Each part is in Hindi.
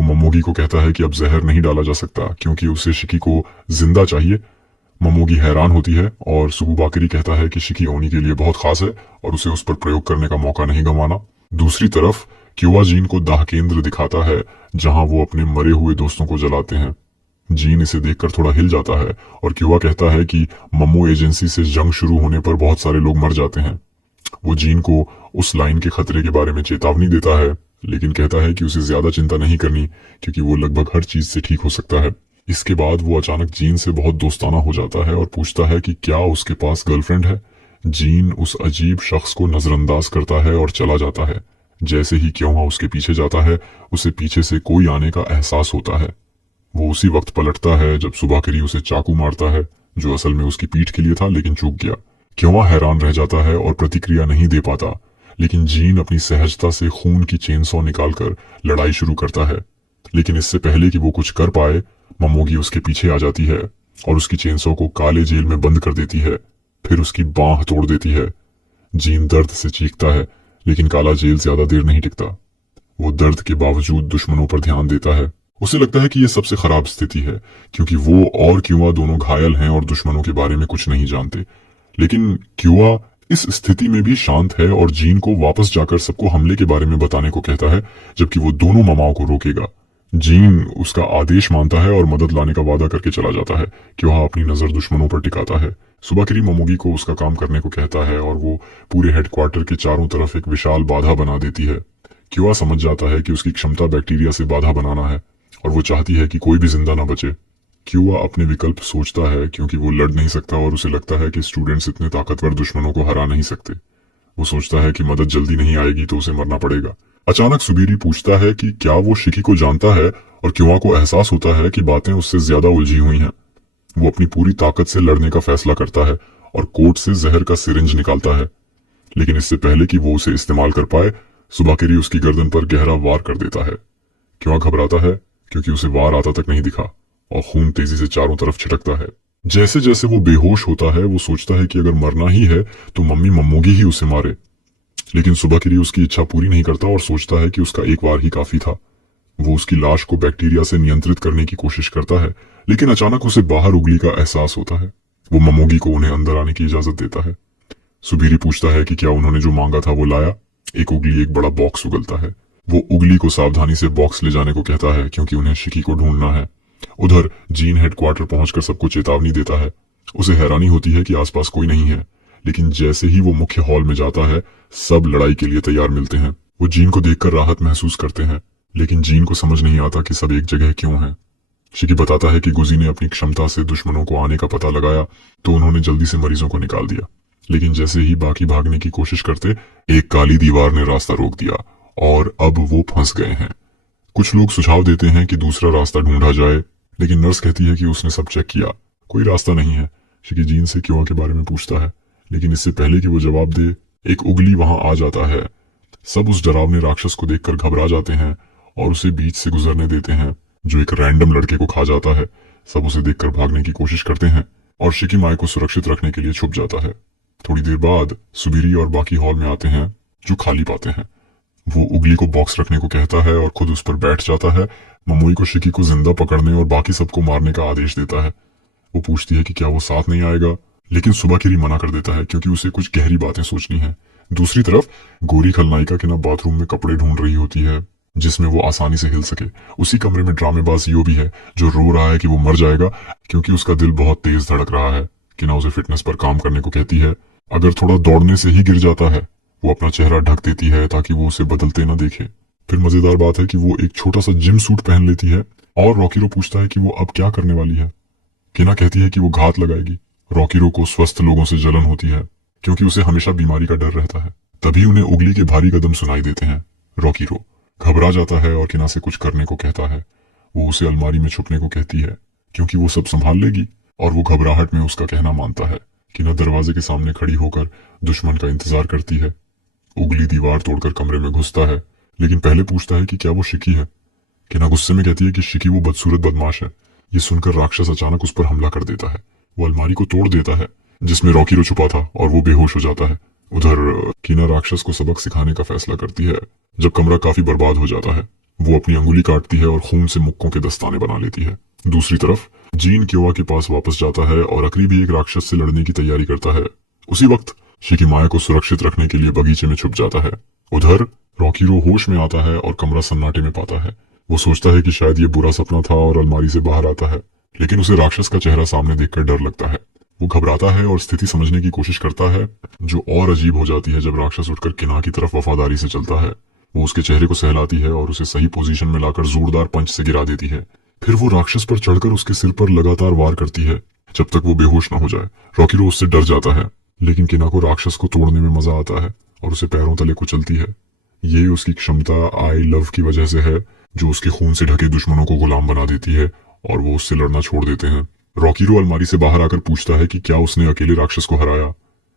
वो ममोगी को कहता है कि अब जहर नहीं डाला जा सकता क्योंकि उसे शिकी को जिंदा चाहिए। ममोगी हैरान होती है और सुबुबाकिरी कहता है कि शिकी ओनी के लिए बहुत खास है और उसे उस पर प्रयोग करने का मौका नहीं गंवाना। दूसरी तरफ क्यूआ जीन को दाह केंद्र दिखाता है जहां वो अपने मरे हुए दोस्तों को जलाते हैं। जीन इसे देखकर थोड़ा हिल जाता है और क्यूआ कहता है कि मम्मो एजेंसी से जंग शुरू होने पर बहुत सारे लोग मर जाते हैं। वो जीन को उस लाइन के खतरे के बारे में चेतावनी देता है, लेकिन कहता है कि उसे ज्यादा चिंता नहीं करनी क्योंकि वो लगभग हर चीज से ठीक हो सकता है। इसके बाद वो अचानक जीन से बहुत दोस्ताना हो जाता है और पूछता है कि क्या उसके पास गर्लफ्रेंड है। जीन उस अजीब शख्स को नजरअंदाज करता है और चला जाता है। जैसे ही क्यों उसके पीछे जाता है, उसे पीछे से कोई आने का एहसास होता है। वो उसी वक्त पलटता है जब सुबाकिरी उसे चाकू मारता है, जो असल में उसकी पीठ के लिए था लेकिन चूक गया। क्यों हैरान रह जाता है और प्रतिक्रिया नहीं दे पाता, लेकिन जीन अपनी सहजता से खून की चेनसॉ निकालकर लड़ाई शुरू करता है। लेकिन इससे पहले कि वो कुछ कर पाए, ममोगी उसके पीछे आ जाती है और उसकी चेनसॉ को काले जेल में बंद कर देती है, फिर उसकी बांह तोड़ देती है। जीन दर्द से चीखता है, लेकिन काला जेल ज्यादा देर नहीं टिकता। वो दर्द के बावजूद दुश्मनों पर ध्यान देता है। उसे लगता है कि यह सबसे खराब स्थिति है क्योंकि वो और क्यूआ दोनों घायल हैं और दुश्मनों के बारे में कुछ नहीं जानते। लेकिन क्यूआ इस स्थिति में भी शांत है और जीन को वापस जाकर सबको हमले के बारे में बताने को कहता है, जबकि वो दोनों मामाओं को रोकेगा। जीन उसका आदेश मानता है और मदद लाने का वादा करके चला जाता है। क्यूआ अपनी नजर दुश्मनों पर टिकाता है। सुबाकिरी ममोगी को उसका काम करने को कहता है और वो पूरे हेडक्वार्टर के चारों तरफ एक विशाल बाधा बना देती है। क्यूआ समझ जाता है कि उसकी क्षमता बैक्टीरिया से बाधा बनाना है और वो चाहती है कि कोई भी जिंदा ना बचे। क्यूआ अपने विकल्प सोचता है क्योंकि वो लड़ नहीं सकता और उसे लगता है कि स्टूडेंट्स इतने ताकतवर दुश्मनों को हरा नहीं सकते। वो सोचता है कि मदद जल्दी नहीं आएगी तो उसे मरना पड़ेगा। अचानक सुबीरी पूछता है कि क्या वो शिकी को जानता है और क्यूआ को एहसास होता है कि बातें उससे ज्यादा उलझी हुई हैं। वो अपनी पूरी ताकत से लड़ने का फैसला करता है और कोट से जहर का सिरिंज निकालता है, लेकिन इससे पहले कि वो उसे इस्तेमाल कर पाए, सुबाकिरी उसकी गर्दन पर गहरा वार कर देता है। क्यूआ घबराता है क्योंकि उसे वार आता तक नहीं दिखा और खून तेजी से चारों तरफ छिटकता है। जैसे जैसे वो बेहोश होता है, वो सोचता है कि अगर मरना ही है तो मम्मी मम्मोगी ही उसे मारे, लेकिन सुबाकिरी उसकी इच्छा पूरी नहीं करता और सोचता है कि उसका एक वार ही काफी था। वो उसकी लाश को बैक्टीरिया से नियंत्रित करने की कोशिश करता है, लेकिन अचानक उसे बाहर उंगली का एहसास होता है। वो ममोगी को उन्हें अंदर आने की इजाजत देता है। सुबीरी पूछता है कि क्या उन्होंने जो मांगा था वो लाया। एक उंगली एक बड़ा बॉक्स उगलता है। वो उंगली को सावधानी से बॉक्स ले जाने को कहता है क्योंकि उन्हें शिकी को ढूंढना है। उधर जीन हेडक्वार्टर पहुंचकर सबको चेतावनी देता है। उसे हैरानी होती है कि आसपास कोई नहीं है, लेकिन जैसे ही वो मुख्य हॉल में जाता है, सब लड़ाई के लिए तैयार मिलते हैं। वो जीन को देखकर राहत महसूस करते हैं, लेकिन जीन को समझ नहीं आता कि सब एक जगह क्यों हैं। शिकी बताता है कि गुजी ने अपनी क्षमता से दुश्मनों को आने का पता लगाया तो उन्होंने जल्दी से मरीजों को निकाल दिया, लेकिन जैसे ही बाकी भागने की कोशिश करते, एक काली दीवार ने रास्ता रोक दिया और अब वो फंस गए हैं। कुछ लोग सुझाव देते हैं कि दूसरा रास्ता ढूंढा जाए, लेकिन नर्स कहती है कि उसने सब चेक किया, कोई रास्ता नहीं है। शिकी जीन से क्यूआ के बारे में पूछता है, लेकिन इससे पहले कि वो जवाब दे, एक उंगली वहां आ जाता है। सब उस डरावने राक्षस को देखकर घबरा जाते हैं और उसे बीच से गुजरने देते हैं, जो एक रैंडम लड़के को खा जाता है। सब उसे देखकर भागने की कोशिश करते हैं और शिकी माई को सुरक्षित रखने के लिए छुप जाता है। थोड़ी देर बाद सुबीरी और बाकी हॉल में आते हैं, जो खाली पाते हैं। वो उंगली को बॉक्स रखने को कहता है और खुद उस पर बैठ जाता है। ममोई को शिकी को जिंदा पकड़ने और बाकी सबको मारने का आदेश देता है। वो पूछती है कि क्या वो साथ नहीं आएगा, लेकिन सुबाकिरी मना कर देता है क्योंकि उसे कुछ गहरी बातें सोचनी है। दूसरी तरफ गोरी खलनायिका के ना बाथरूम में कपड़े ढूंढ रही होती है जिसमें वो आसानी से हिल सके। उसी कमरे में ड्रामेबाज यो भी है, जो रो रहा है कि वो मर जाएगा क्योंकि उसका दिल बहुत तेज धड़क रहा है। कि ना उसे फिटनेस पर काम करने को कहती है। अगर थोड़ा दौड़ने से ही गिर जाता है, वो अपना चेहरा ढक देती है ताकि वो उसे बदलते न देखे। फिर मजेदार बात है कि वो एक छोटा सा जिम सूट पहन लेती है और रॉकीरो पूछता है कि वो अब क्या करने वाली है। किना कहती है कि वो घात लगाएगी। रॉकीरो को स्वस्थ लोगों से जलन होती है क्योंकि उसे हमेशा बीमारी का डर रहता है। तभी उन्हें उंगली के भारी कदम सुनाई देते हैं। रॉकीरो घबरा जाता है और किना से कुछ करने को कहता है। वो उसे अलमारी में छुपने को कहती है क्योंकि वो सब संभाल लेगी, और वो घबराहट में उसका कहना मानता है। किना दरवाजे के सामने खड़ी होकर दुश्मन का इंतजार करती है। उंगली दीवार तोड़कर कमरे में घुसता है, लेकिन पहले पूछता है कि क्या वो शिकी है। किना गुस्से में कहती है कि शिकी वो बदसूरत बदमाश है। ये सुनकर राक्षस अचानक उस पर हमला कर देता है। वो अलमारी को तोड़ देता है जिसमें रॉकीरो छुपा था और वो बेहोश हो जाता है। उधर किना राक्षस को सबक सिखाने का फैसला करती है। जब कमरा काफी बर्बाद हो जाता है, वो अपनी अंगुली काटती है और खून से मुक्कों के दस्ताने बना लेती है। दूसरी तरफ जीन क्योआ के पास वापस जाता है और अकरी भी एक राक्षस से लड़ने की तैयारी करता है। उसी वक्त शिकी माया को सुरक्षित रखने के लिए बगीचे में छुप जाता है। उधर रॉकीरो होश में आता है और कमरा सन्नाटे में पाता है। वो सोचता है कि शायद ये बुरा सपना था और अलमारी से बाहर आता है, लेकिन उसे राक्षस का चेहरा सामने देखकर डर लगता है। वो घबराता है और स्थिति समझने की कोशिश करता है, जो और अजीब हो जाती है जब राक्षस उठकर किना की तरफ वफादारी से चलता है। वो उसके चेहरे को सहलाती है और उसे सही पोजीशन में लाकर जोरदार पंच से गिरा देती है। फिर वो राक्षस पर चढ़कर उसके सिर पर लगातार वार करती है जब तक वो बेहोश न हो जाए। रॉकीरो उससे डर जाता है, लेकिन किना को राक्षस को तोड़ने में मजा आता है और उसे पैरों तले कुचलती है। ये उसकी क्षमता आई लव की वजह से है, जो उसके खून से ढके दुश्मनों को गुलाम बना देती है और वो उससे लड़ना छोड़ देते हैं। रॉकीरो अलमारी से बाहर आकर पूछता है कि क्या उसने अकेले राक्षस को हराया।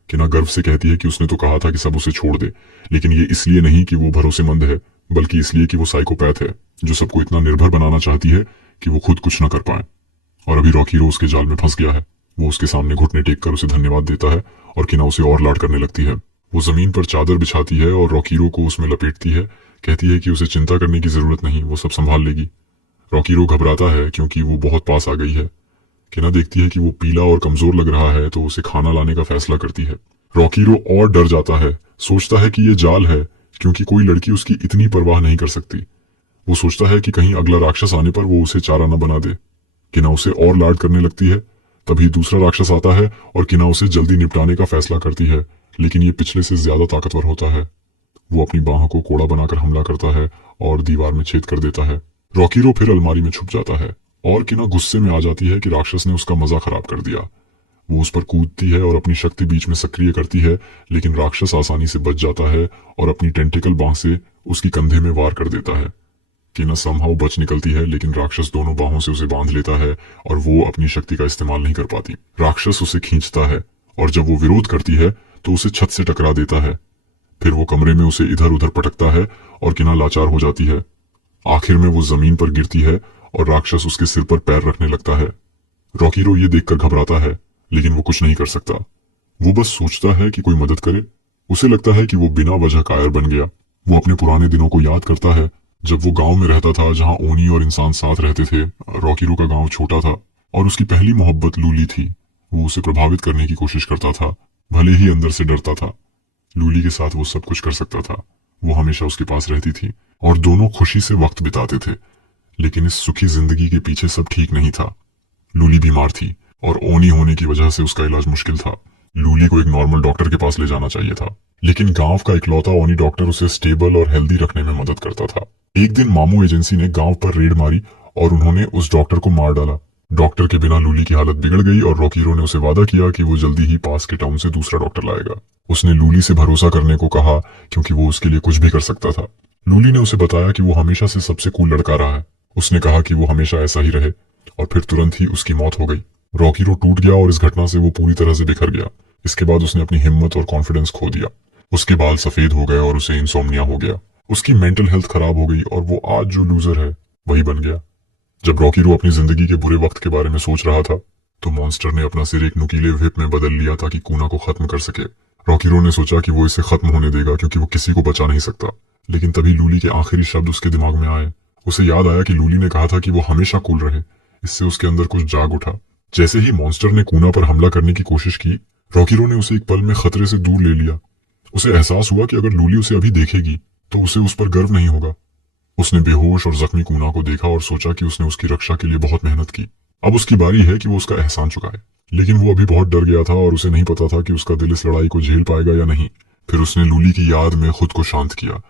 किना गर्व से कहती है कि उसने तो कहा था कि सब उसे छोड़ दे, लेकिन ये इसलिए नहीं कि वो भरोसेमंद है, बल्कि इसलिए कि वो साइकोपैथ है, जो सबको इतना निर्भर बनाना चाहती है कि वो खुद कुछ न कर पाए। और अभी रॉकीरो उसके जाल में फंस गया है। वो उसके सामने घुटने टेक कर उसे धन्यवाद देता है और किना उसे और लाड करने लगती है। वो जमीन पर चादर बिछाती है और रॉकीरो को उसमें लपेटती है, कहती है कि उसे चिंता करने की जरूरत नहीं, वो सब संभाल लेगी। रॉकीरो घबराता है क्योंकि वो बहुत पास आ गई है। किना देखती है कि वो पीला और कमजोर लग रहा है, तो उसे खाना लाने का फैसला करती है। रॉकीरो और डर जाता है, सोचता है कि ये जाल है, क्योंकि कोई लड़की उसकी इतनी परवाह नहीं कर सकती। वो सोचता है कि कहीं अगला राक्षस आने पर वो उसे चारा न बना दे। किना उसे और लाड करने लगती है। तभी दूसरा राक्षस आता है और किना उसे जल्दी निपटाने का फैसला करती है, लेकिन ये पिछले से ज्यादा ताकतवर होता है। वो अपनी बाहों को कोड़ा बनाकर हमला करता है और दीवार में छेद कर देता है। रॉकीरो फिर अलमारी में छुप जाता है और किना गुस्से में आ जाती है कि राक्षस ने उसका मजा खराब कर दिया। वो उस पर कूदती है और अपनी शक्ति बीच में सक्रिय करती है, लेकिन राक्षस आसानी से बच जाता है और अपनी टेंटिकल बांह से उसकी कंधे में वार कर देता है। किना समहाउ बच निकलती है, लेकिन राक्षस दोनों बाहों से उसे बांध लेता है और वो अपनी शक्ति का इस्तेमाल नहीं कर पाती। राक्षस उसे खींचता है और जब वो विरोध करती है तो उसे छत से टकरा देता है। फिर वो कमरे में उसे इधर उधर पटकता है और किना लाचार हो जाती है। आखिर में वो जमीन पर गिरती है और राक्षस उसके सिर पर पैर रखने लगता है। रॉकीरो ये देखकर घबराता है, लेकिन वो कुछ नहीं कर सकता। वो बस सोचता है कि कोई मदद करे। उसे लगता है कि वो बिना वजह कायर बन गया। वो अपने पुराने दिनों को याद करता है, जब वो गांव में रहता था जहां ओनी और इंसान साथ रहते थे। रॉकीरो का गांव छोटा था और उसकी पहली मोहब्बत लूली थी। वो उसे प्रभावित करने की कोशिश करता था, भले ही अंदर से डरता था। लूली के साथ वो सब कुछ कर सकता था। वो हमेशा उसके पास रहती थी और दोनों खुशी से वक्त बिताते थे। लेकिन इस सुखी जिंदगी के पीछे सब ठीक नहीं था। लूली बीमार थी और ओनी होने की वजह से उसका इलाज मुश्किल था। लूली को एक नॉर्मल डॉक्टर के पास ले जाना चाहिए था, लेकिन गांव का इकलौता ओनी डॉक्टर उसे स्टेबल और हेल्दी रखने में मदद करता था। एक दिन मामू एजेंसी ने गांव पर रेड मारी और उन्होंने उस डॉक्टर को मार डाला। डॉक्टर के बिना लूली की हालत बिगड़ गई और रॉकीरो ने उसे वादा किया कि वो जल्दी ही पास के टाउन से दूसरा डॉक्टर लाएगा। उसने लूली से भरोसा करने को कहा, क्योंकि वो उसके लिए कुछ भी कर सकता था। लूली ने उसे बताया कि वो हमेशा से सबसे कूल लड़का रहा है। उसने कहा कि वो हमेशा ऐसा ही रहे, और फिर तुरंत ही उसकी मौत हो गई। रॉकीरो टूट गया और इस घटना से वो पूरी तरह से बिखर गया। इसके बाद उसने अपनी हिम्मत और कॉन्फिडेंस खो दिया। उसके बाल सफेद हो गए और उसे इंसोम्निया हो गया। उसकी मेंटल हेल्थ खराब हो गई और वो आज जो लूजर है वही बन गया। जब रॉकीरो अपनी जिंदगी के बुरे वक्त के बारे में सोच रहा था, तो मॉन्स्टर ने अपना सिर एक नुकीले व्हिप में बदल लिया ताकि कूना को खत्म कर सके। रॉकीरो ने सोचा कि वो इसे खत्म होने देगा, क्योंकि वो किसी को बचा नहीं सकता। लेकिन तभी लूली के आखिरी शब्द उसके दिमाग में आए। उसे याद आया कि लूली ने कहा था कि वो हमेशा कूल रहे। इससे उसके अंदर कुछ जाग उठा। जैसे ही मॉन्स्टर ने कूना पर हमला करने की कोशिश की, रॉकीरो ने उसे एक पल में खतरे से दूर ले लिया। उसे एहसास हुआ कि अगर लूली उसे अभी देखेगी तो उसे उस पर गर्व नहीं होगा। उसने बेहोश और जख्मी कूना को देखा और सोचा कि उसने उसकी रक्षा के लिए बहुत मेहनत की। अब उसकी बारी है कि वो उसका एहसान चुकाए। लेकिन वो अभी बहुत डर गया था और उसे नहीं पता था कि उसका दिल इस लड़ाई को झेल पाएगा या नहीं। फिर उसने लूली की याद में खुद को शांत किया।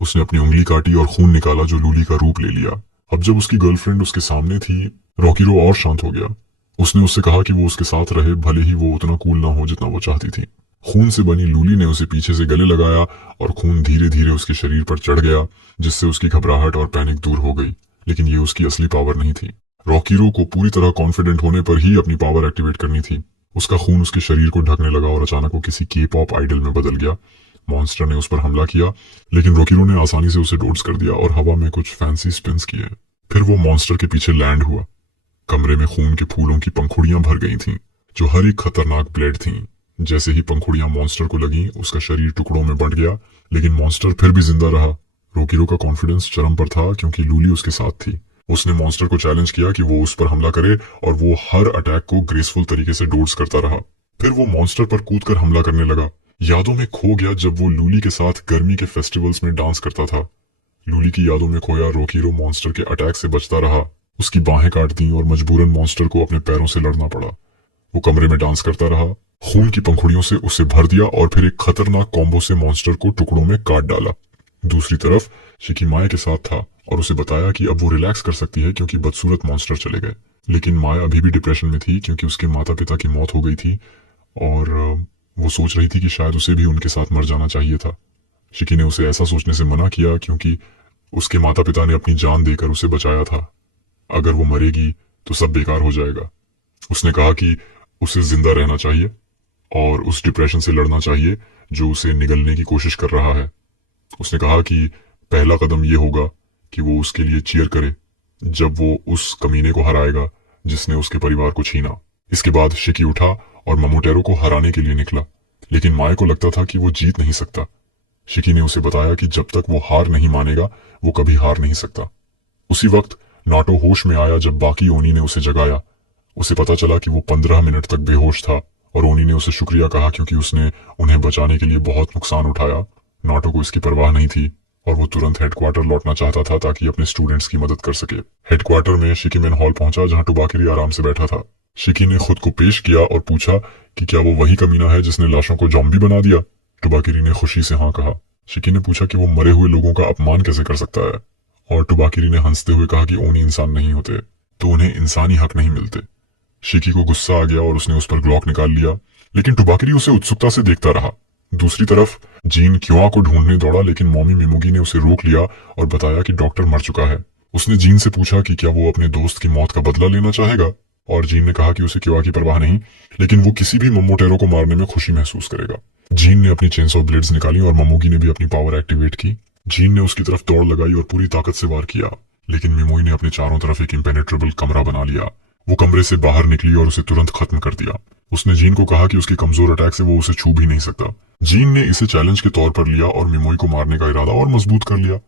उसने अपनी उंगली काटी और खून निकाला, जो लूली का रूप ले लिया। अब जब उसकी गर्लफ्रेंड उसके सामने थी, रॉकीरो और शांत हो गया। उसने उससे कहा कि वो उसके साथ रहे, भले ही वो उतना कूल ना हो जितना वो चाहती थी। खून से बनी लूली ने उसे पीछे से गले लगाया और खून धीरे धीरे उसके शरीर पर चढ़ गया, जिससे उसकी घबराहट और पैनिक दूर हो गई। लेकिन ये उसकी असली पावर नहीं थी। रॉकीरो को पूरी तरह कॉन्फिडेंट होने पर ही अपनी पावर एक्टिवेट करनी थी। उसका खून उसके शरीर को ढकने लगा और अचानक वो किसी के पॉप आइडल में बदल गया। मॉन्स्टर ने उस पर हमला किया, लेकिन रॉकीरो ने आसानी से उसे डोड्स कर दिया और हवा में कुछ फैंसी स्पिन्स किए। फिर वो मॉन्स्टर के पीछे लैंड हुआ। कमरे में खून के फूलों की पंखुड़ियां भर गई थीं, जो हर एक खतरनाक ब्लेड थीं। जैसे ही पंखुड़ियां मॉन्स्टर को लगी, उसका शरीर टुकड़ों में बंट गया, लेकिन मॉन्स्टर फिर भी जिंदा रहा। रोकिरो का कॉन्फिडेंस चरम पर था क्योंकि लूली उसके साथ थी। उसने मॉन्स्टर को चैलेंज किया कि वो उस पर हमला करे और वो हर अटैक को ग्रेसफुल तरीके से डोड्स करता रहा। फिर वो मॉन्स्टर पर कूदकर हमला करने लगा। यादों में खो गया जब वो लूली के साथ गर्मी के फेस्टिवल्स में डांस करता था। लूली की यादों में खोया रोकिरो मॉन्स्टर के अटैक से बचता रहा। उसकी बाहें काट दी और मजबूरन मॉन्स्टर को अपने पैरों से लड़ना पड़ा। वो कमरे में डांस करता रहा, खून की पंखुड़ियों से उसे भर दिया और फिर एक खतरनाक कॉम्बो से मॉन्स्टर को टुकड़ों में काट डाला। दूसरी तरफ शिकी माया के साथ था और उसे बताया कि अब वो रिलैक्स कर सकती है क्योंकि बदसूरत मॉन्स्टर चले गए। लेकिन माया अभी भी डिप्रेशन में थी क्योंकि उसके माता पिता की मौत हो गई थी और वो सोच रही थी कि शायद उसे भी उनके साथ मर जाना चाहिए था। शिकी ने उसे ऐसा सोचने से मना किया क्योंकि उसके माता पिता ने अपनी जान देकर उसे बचाया था। अगर वो मरेगी तो सब बेकार हो जाएगा। उसने कहा कि उसे जिंदा रहना चाहिए और उस डिप्रेशन से लड़ना चाहिए जो उसे निगलने की कोशिश कर रहा है। उसने कहा कि पहला कदम ये होगा कि वो उसके लिए चीयर करे जब वो उस कमीने को हराएगा जिसने उसके परिवार को छीना। इसके बाद शिकी उठा और मोमोटेरो को हराने के लिए निकला, लेकिन माया को लगता था कि वो जीत नहीं सकता। शिकी ने उसे बताया कि जब तक वो हार नहीं मानेगा वो कभी हार नहीं सकता। उसी वक्त नाटो होश में आया जब बाकी ओनी ने उसे जगाया। उसे पता चला कि वो 15 मिनट तक बेहोश था और ओनी ने उसे शुक्रिया कहा क्योंकि उसने उन्हें बचाने के लिए बहुत नुकसान उठाया। नाटो को इसकी परवाह नहीं थी और वो तुरंत हेडक्वार्टर लौटना चाहता था ताकि अपने स्टूडेंट्स की मदद कर सके। हेडक्वार्टर में शिकीमेन हॉल पहुंचा जहां टुबाकिरी आराम से बैठा था। शिकी ने खुद को पेश किया और पूछा कि क्या वो वही कमीना है जिसने लाशों को जॉम्बी बना दिया। टुबाकिरी ने खुशी से हाँ कहा। शिकी ने पूछा कि वो मरे हुए लोगों का अपमान कैसे कर सकता है और टुबाकिरी ने हंसते हुए कहा कि ओनी इंसान नहीं होते तो उन्हें इंसानी हक नहीं मिलते। शिकी को गुस्सा आ गया और उसने उस पर ग्लॉक निकाल लिया, लेकिन टुबाकिरी उसे उत्सुकता से देखता रहा। दूसरी तरफ जीन क्योआ को ढूंढने दौड़ा, लेकिन मॉमी मिमुगी ने उसे रोक लिया और बताया कि डॉक्टर मर चुका है। उसने जीन से पूछा कि क्या वो अपने दोस्त की मौत का बदला लेना चाहेगा और जीन ने कहा कि उसे क्योआ की परवाह नहीं, लेकिन वो किसी भी मोमोटेरो को मारने में खुशी महसूस करेगा। जीन ने अपनी चेन्सॉ ब्लेड्स निकाली और ममोगी ने भी अपनी पावर एक्टिवेट की। जीन ने उसकी तरफ दौड़ लगाई और पूरी ताकत से वार किया, लेकिन मिमोई ने अपने चारों तरफ एक इम्पेनेट्रेबल कमरा बना लिया। वो कमरे से बाहर निकली और उसे तुरंत खत्म कर दिया। उसने जीन को कहा कि उसके कमजोर अटैक से वो उसे छू भी नहीं सकता। जीन ने इसे चैलेंज के तौर पर लिया और मिमोई को मारने का इरादा और मजबूत कर लिया।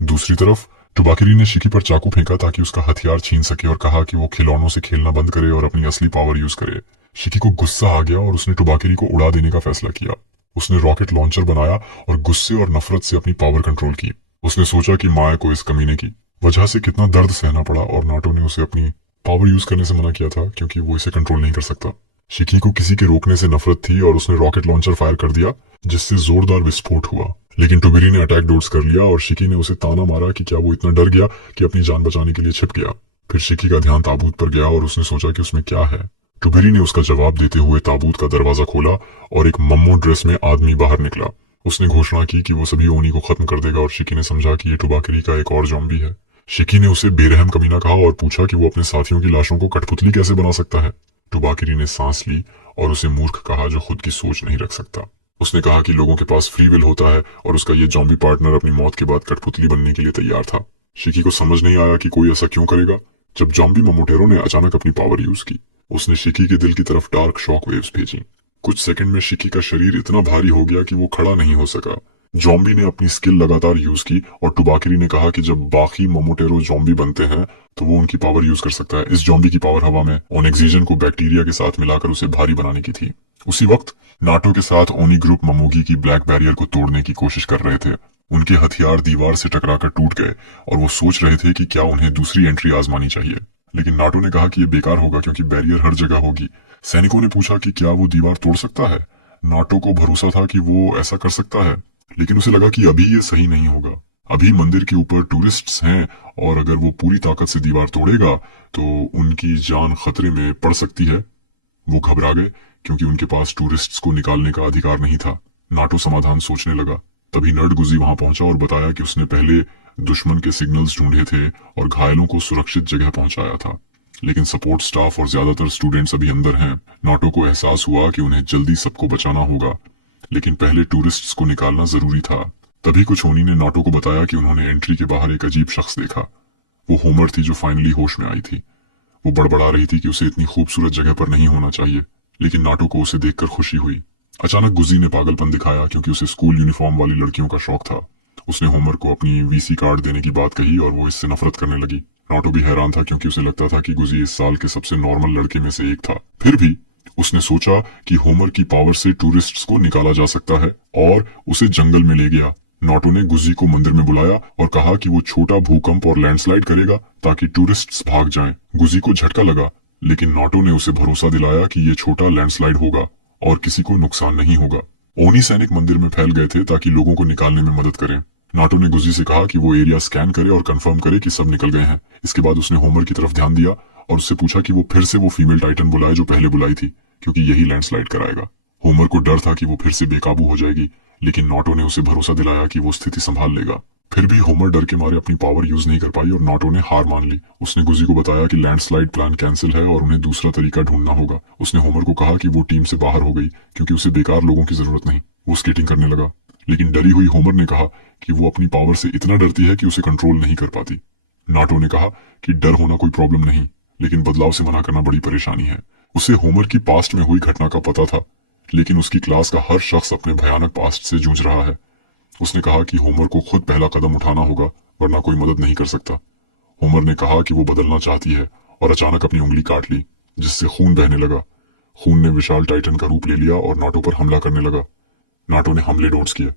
दूसरी तरफ टुबाकिरी ने शिकी पर चाकू फेंका ताकि उसका हथियार छीन सके और कहा कि वो खिलौनों से खेलना बंद करे और अपनी असली पावर यूज करे। शिकी को गुस्सा आ गया और उसने टुबाकिरी को उड़ा देने का फैसला किया। उसने रॉकेट लॉन्चर बनाया और गुस्से और नफरत से अपनी पावर कंट्रोल की। उसने सोचा कि माया को इस कमीने की वजह से कितना दर्द सहना पड़ा और नाटो ने उसे अपनी पावर यूज करने से मना किया था क्योंकि वो इसे कंट्रोल नहीं कर सकता। शिकी को किसी के रोकने से नफरत थी और उसने रॉकेट लॉन्चर फायर कर दिया जिससे जोरदार विस्फोट हुआ, लेकिन टुबिरी ने अटैक डोड्स कर लिया और शिकी ने उसे ताना मारा कि क्या वो इतना डर गया कि अपनी जान बचाने के लिए छिप गया। फिर शिकी का ध्यान ताबूत पर गया और उसने सोचा कि उसमें क्या है। टुबिरी ने उसका जवाब देते हुए ताबूत का दरवाजा खोला और एक मम्मो ड्रेस में आदमी बाहर निकला। उसने घोषणा की कि वो सभी ओनी को खत्म कर देगा और शिकी ने समझा कि ये टुबाकिरी का एक और जॉम्बी है। शिकी ने उसे बेरहम कमीना कहा और पूछा कि वो अपने साथियों की लाशों को कठपुतली कैसे बना सकता है। टुबाकिरी ने सांस ली और उसे मूर्ख कहा जो खुद की सोच नहीं रख सकता। उसने कहा कि लोगों के पास फ्री विल होता है और उसका ये जॉम्बी पार्टनर अपनी मौत के बाद कठपुतली बनने के लिए तैयार था। शिकी को समझ नहीं आया कि कोई ऐसा क्यों करेगा। जब जॉम्बी मोमोटेरो ने अचानक अपनी पावर यूज की, उसने शिकी के दिल की तरफ डार्क शॉक वेव्स भेजी। कुछ सेकंड में शिकी का शरीर इतना भारी हो गया कि वो खड़ा नहीं हो सका। जॉम्बी ने अपनी स्किल लगातार यूज की और टुबाकिरी ने कहा कि जब बाकी मोमोटेरो जॉम्बी बनते हैं तो वो उनकी पावर यूज कर सकता है। इस जॉम्बी की पावर हवा में ओनेक्सीजन को बैक्टीरिया के साथ मिलाकर उसे भारी बनाने की थी। उसी वक्त नाटो के साथ ओनी ग्रुप ममोगी की ब्लैक बैरियर को तोड़ने की कोशिश कर रहे थे। उनके हथियार दीवार से टकराकर टूट गए और वो सोच रहे थे कि क्या उन्हें दूसरी एंट्री आजमानी चाहिए, लेकिन नाटो ने कहा कि यह बेकार होगा क्योंकि बैरियर हर जगह होगी। सैनिकों ने पूछा कि क्या वो दीवार तोड़ सकता है। नाटो को भरोसा था कि वो ऐसा कर सकता है, लेकिन उसे लगा कि अभी ये सही नहीं होगा। अभी मंदिर के ऊपर टूरिस्ट्स हैं और अगर वो पूरी ताकत से दीवार तोड़ेगा तो उनकी जान खतरे में पड़ सकती है। वो घबरा गए क्योंकि उनके पास टूरिस्ट्स को निकालने का अधिकार नहीं था। नाटो समाधान सोचने लगा। तभी नर्डगुजी वहां पहुंचा और बताया कि उसने पहले दुश्मन के सिग्नल्स ढूंढे थे और घायलों को सुरक्षित जगह पहुंचाया था, लेकिन सपोर्ट स्टाफ और ज्यादातर स्टूडेंट्स अभी अंदर हैं। नाटो को एहसास हुआ कि उन्हें जल्दी सबको बचाना होगा, लेकिन पहले टूरिस्ट्स को निकालना जरूरी था। तभी कुछ होनी ने नाटो को बताया कि उन्होंने एंट्री के बाहर एक अजीब शख्स देखा। वो होमर थी जो फाइनली होश में आई थी। वो बड़बड़ा रही थी कि उसे इतनी खूबसूरत जगह पर नहीं होना चाहिए, लेकिन नाटो को उसे देखकर खुशी हुई। अचानक गुजी ने पागलपन दिखाया क्योंकि उसे स्कूल यूनिफॉर्म वाली लड़कियों का शौक था। उसने होमर को अपनी वीसी कार्ड देने की बात कही और वो इससे नफरत करने लगी। नॉटो भी हैरान था क्योंकि उसे लगता था कि गुजी इस साल के सबसे नॉर्मल लड़के में से एक था। फिर भी उसने सोचा कि होमर की पावर से टूरिस्ट्स को निकाला जा सकता है और उसे जंगल में ले गया। नॉटो ने गुजी को मंदिर में बुलाया और कहा कि वो छोटा भूकंप और लैंडस्लाइड करेगा ताकि टूरिस्ट्स भाग जाएं। गुजी को झटका लगा, लेकिन नॉटो ने उसे भरोसा दिलाया कि ये छोटा लैंडस्लाइड होगा और किसी को नुकसान नहीं होगा। ओनी सैनिक मंदिर में फैल गए थे ताकि लोगों को निकालने में मदद करें। नाटो ने गुजी से कहा कि वो एरिया स्कैन करे और कंफर्म करे कि सब निकल गए हैं। इसके बाद उसने होमर की तरफ ध्यान दिया और उससे पूछा कि वो फिर से वो फीमेल टाइटन बुलाए जो पहले बुलाई थी, क्योंकि यही लैंडस्लाइड कराएगा। होमर को डर था कि वो फिर से बेकाबू हो जाएगी, लेकिन नाटो ने उसे भरोसा दिलाया कि वो स्थिति संभाल लेगा। फिर भी होमर डर के मारे अपनी पावर यूज नहीं कर पाई और नाटो ने हार मान ली। उसने गुजी को बताया कि लैंडस्लाइड प्लान कैंसिल है और उन्हें दूसरा तरीका ढूंढना होगा। उसने होमर को कहा कि वो टीम से बाहर हो गई क्योंकि उसे बेकार लोगों की जरूरत नहीं। वो स्केटिंग करने लगा, लेकिन डरी हुई होमर ने कहा कि वो अपनी पावर से इतना डरती है कि उसे कंट्रोल नहीं कर पाती। नाटो ने कहा कि डर होना कोई प्रॉब्लम नहीं, लेकिन बदलाव से मना करना बड़ी परेशानी है। उसे होमर की पास्ट में हुई घटना का पता था, लेकिन उसकी क्लास का हर शख्स अपने भयानक पास्ट से जूझ रहा है। उसने कहा कि होमर को खुद पहला कदम उठाना होगा, वरना कोई मदद नहीं कर सकता। होमर ने कहा कि वो बदलना चाहती है और अचानक अपनी उंगली काट ली, जिससे खून बहने लगा। खून ने विशाल टाइटन का रूप ले लिया और नाटो पर हमला करने लगा। नाटो ने हमले डोंट्स किए।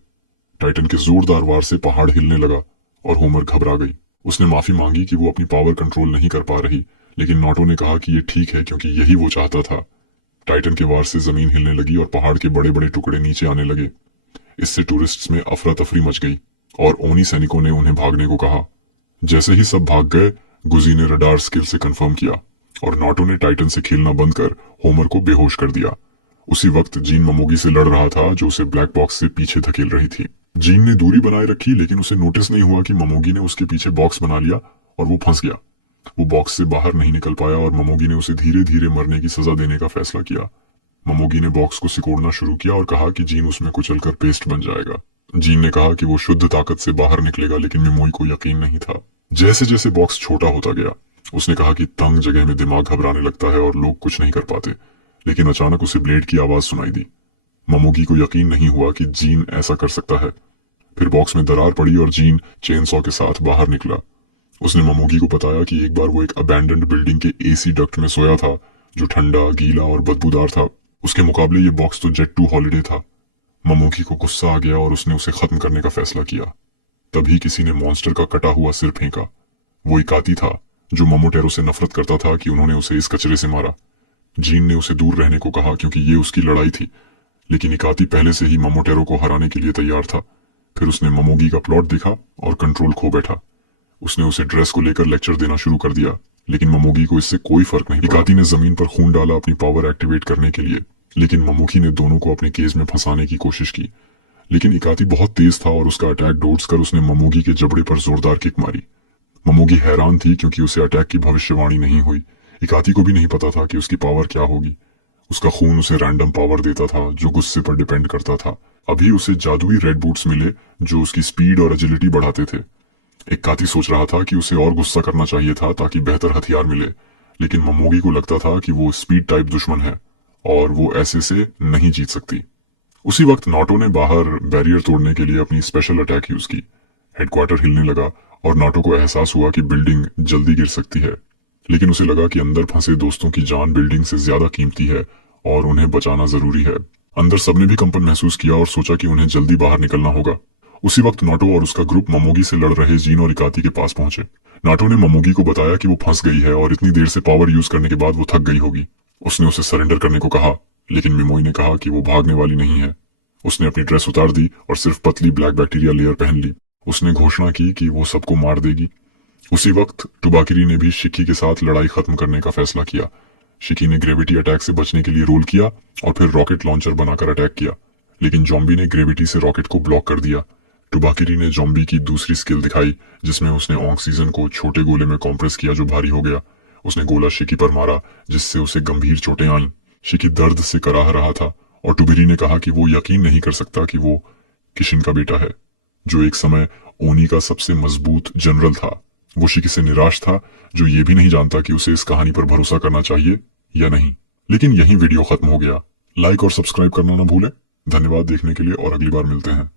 टाइटन के जोरदार वार से पहाड़ हिलने लगा और होमर घबरा गई। उसने माफी मांगी कि वो अपनी पावर कंट्रोल नहीं कर पा रही, लेकिन नाटो ने कहा कि ये ठीक है क्योंकि यही वो चाहता था। टाइटन के वार से जमीन हिलने लगी और पहाड़ के बड़े बड़े टुकड़े नीचे आने लगे। इससे टूरिस्ट्स में अफरा तफरी मच गई और ओनी सैनिकों ने उन्हें भागने को कहा। जैसे ही सब भाग गए, गुजी ने रडार स्किल से कंफर्म किया और नाटो ने टाइटन से खेलना बंद कर होमर को बेहोश कर दिया। उसी वक्त जीन ममोगी से लड़ रहा था, जो उसे ब्लैक बॉक्स से पीछे धकेल रही थी। जीन ने दूरी बनाए रखी, लेकिन उसे नोटिस नहीं हुआ कि ममोगी ने उसके पीछे बॉक्स बना लिया और वो फंस गया। वो बॉक्स से बाहर नहीं निकल पाया और ममोगी ने उसे धीरे धीरे मरने की सजा देने का फैसला किया। ममोगी ने बॉक्स को सिकोड़ना शुरू किया और कहा कि जीन उसमें कुचलकर पेस्ट बन जाएगा। जीन ने कहा कि वो शुद्ध ताकत से बाहर निकलेगा, लेकिन मिमोई को यकीन नहीं था। जैसे जैसे बॉक्स छोटा होता गया, उसने कहा कि तंग जगह में दिमाग घबराने लगता है और लोग कुछ नहीं कर पाते। लेकिन अचानक उसे ब्लेड की आवाज सुनाई दी। ममोगी को यकीन नहीं हुआ कि जीन ऐसा कर सकता है। फिर बॉक्स में दरार पड़ी और जीन चेन सॉ के साथ बाहर निकला। उसने ममोगी को बताया कि एक बार वो एक अबैंडन्ड बिल्डिंग के एसी डक्ट में सोया था, जो ठंडा, गीला और बदबूदार था। उसके मुकाबले ये बॉक्स तो जेट 2 हॉलिडे था। ममोगी को गुस्सा आ गया और उसने उसे खत्म करने का फैसला किया। तभी किसी ने मॉन्स्टर का कटा हुआ सिर फेंका। वो इकाती था, जो मोमोटेरो से नफरत करता था कि उन्होंने उसे इस कचरे से मारा। जीन ने उसे दूर रहने को कहा क्योंकि ये उसकी लड़ाई थी, लेकिन इकाती पहले से ही मोमोटेरो को हराने के लिए तैयार था। फिर उसने ममोगी का प्लॉट देखा और कंट्रोल खो बैठा। उसने उसे ड्रेस को लेकर लेक्चर देना शुरू कर दिया, लेकिन ममोगी को इससे कोई फर्क नहीं पड़ा। इकाती ने जमीन पर खून डाला अपनी पावर एक्टिवेट करने के लिए, लेकिन ममोगी ने दोनों को अपने केज में फंसाने की कोशिश की। लेकिन इकाती बहुत तेज था और उसका अटैक डोट्स कर उसने ममोगी के जबड़े पर जोरदार किक मारी। ममोगी हैरान थी क्योंकि उसे अटैक की भविष्यवाणी नहीं हुई। इकाती को भी नहीं पता था कि उसकी पावर क्या होगी। उसका खून उसे रैंडम पावर देता था जो गुस्से पर डिपेंड करता था। अभी उसे जादुई रेड बूट्स मिले जो उसकी स्पीड और एजिलिटी बढ़ाते थे। इकाती सोच रहा था कि उसे और गुस्सा करना चाहिए था ताकि बेहतर हथियार मिले, लेकिन ममोगी को लगता था कि वो स्पीड टाइप दुश्मन है और वो ऐसे से नहीं जीत सकती। उसी वक्त नाटो ने बाहर बैरियर तोड़ने के लिए अपनी स्पेशल अटैक यूज की। हेडक्वार्टर हिलने लगा और नाटो को एहसास हुआ कि बिल्डिंग जल्दी गिर सकती है, लेकिन उसे लगा कि अंदर फंसे दोस्तों की जान बिल्डिंग से ज्यादा कीमती है और उन्हें बचाना जरूरी है। अंदर सबने भी कंपन महसूस किया और सोचा कि उन्हें जल्दी बाहर निकलना होगा। उसी वक्त नाटो और उसका ग्रुप ममोगी से लड़ रहे जीन और इकाती के पास पहुंचे। नाटो ने ममोगी को बताया कि वो फंस गई है और इतनी देर से पावर यूज करने के बाद वो थक गई होगी। उसने उसे सरेंडर करने को कहा, लेकिन मिमोई ने कहा कि वो भागने वाली नहीं है। उसने अपनी ड्रेस उतार दी और सिर्फ पतली ब्लैक बैक्टीरिया लेयर पहन ली। उसने घोषणा की कि वो सबको मार देगी। उसी वक्त टुबाकिरी ने भी शिकी के साथ लड़ाई खत्म करने का फैसला किया। शिकी ने ग्रेविटी अटैक से बचने के लिए रोल किया और फिर रॉकेट लॉन्चर बनाकर अटैक किया, लेकिन जॉम्बी ने ग्रेविटी से रॉकेट को ब्लॉक कर दिया। टुबाकिरी ने जॉम्बी की दूसरी स्किल दिखाई, जिसमें उसने ऑक्सीजन को छोटे गोले में कॉम्प्रेस किया जो भारी हो गया। उसने गोला शिकी पर मारा, जिससे उसे गंभीर चोटें आईं। शिकी दर्द से कराह रहा था और टुबिरी ने कहा कि वो यकीन नहीं कर सकता कि वो किशिन का बेटा है, जो एक समय ओनी का सबसे मजबूत जनरल था। वो शिकी से निराश था, जो ये भी नहीं जानता कि उसे इस कहानी पर भरोसा करना चाहिए या नहीं। लेकिन यही वीडियो खत्म हो गया। लाइक और सब्सक्राइब करना ना भूलें। धन्यवाद देखने के लिए और अगली बार मिलते हैं।